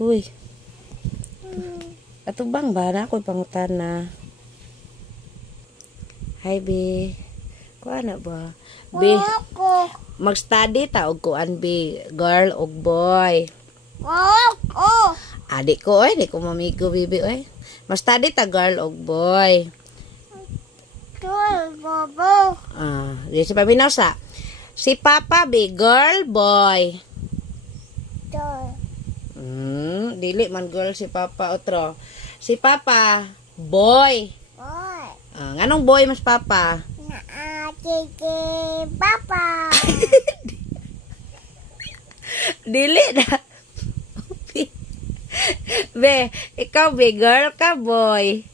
Huy. Atubang ba na ako'y pangutana. Hi, be. Kuha na ba? Be, mag-study ta og kuan, be. Girl og boy. Adik ko, oy. Di ko mamigo, bibi, oy. Mag-study ta girl og boy. Di si Pabinaw sa. Si Papa, be. Girl, boy. Dili man girl si Papa otro. Si Papa, boy. Nganong boy mas Papa? Papa. Dili na. Be, ikaw be, girl ka, boy?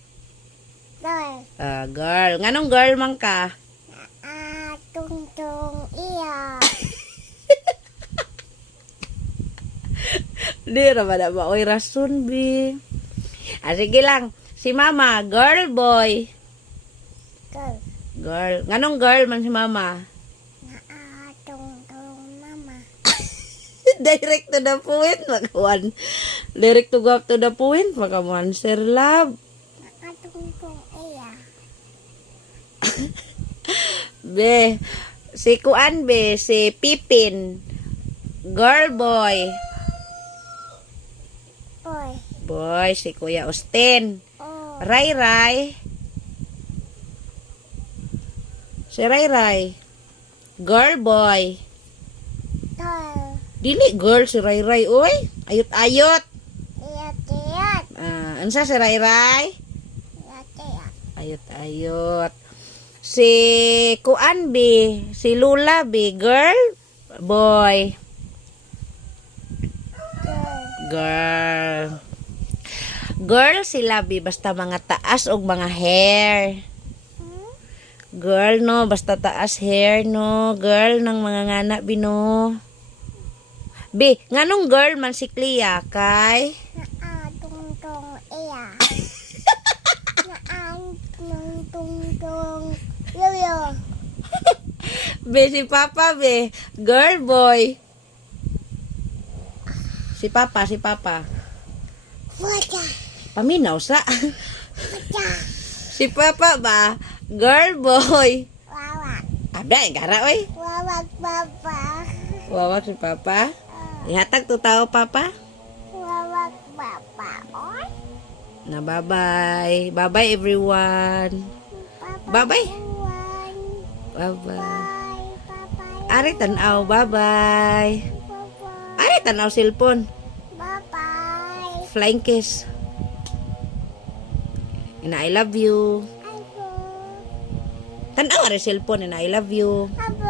Girl. Nganong girl man ka? Tungtung iya. Di ra ba na ba? Oy, rason, be. Sige lang. Si Mama, girl, boy? Girl. Nganong girl man si Mama? Tungtung mama. Direct to the point, magawan. Direct to go up to the point, magawan. Sir Love. Tungtung iya. Be, si Kuan, be, si Pipin. Girl, boy? Boy, si Kuya Austin. Ray Ray. Si Ray Ray. Girl, boy? Dili girl si Ray Ray, oy. Ayot-ayot. Iyat. Ansa si Ray Ray? Iyat. Ayot-ayot. Si Kuan, be, si Lula, be, girl, boy? Girl. Girl sila, be, basta mga taas og mga hair. Girl, no, basta taas hair, no. Girl ng mga ngana, be, no. Be, nganong girl man si Clea, kay? Tungtung iya. Tungtung yoyo. Be, si Papa, be, girl, boy? Si Papa. Wata. Paminaw sa. Wata. Si Papa ba? Girl, boy? Wawak. Abda, gara, oy. Wawak papa. Wawak si Papa. Ihatag to tao, Papa. Wawak papa. Oy. Na, bye-bye. Bye-bye, everyone. Bye-bye. Bye-bye. Bye. Ari tanaw, bye-bye. Ari tanaw, cellphone. Bye. Flying kiss. And I love you. Tanaw, ari cellphone, and I love you. Bye.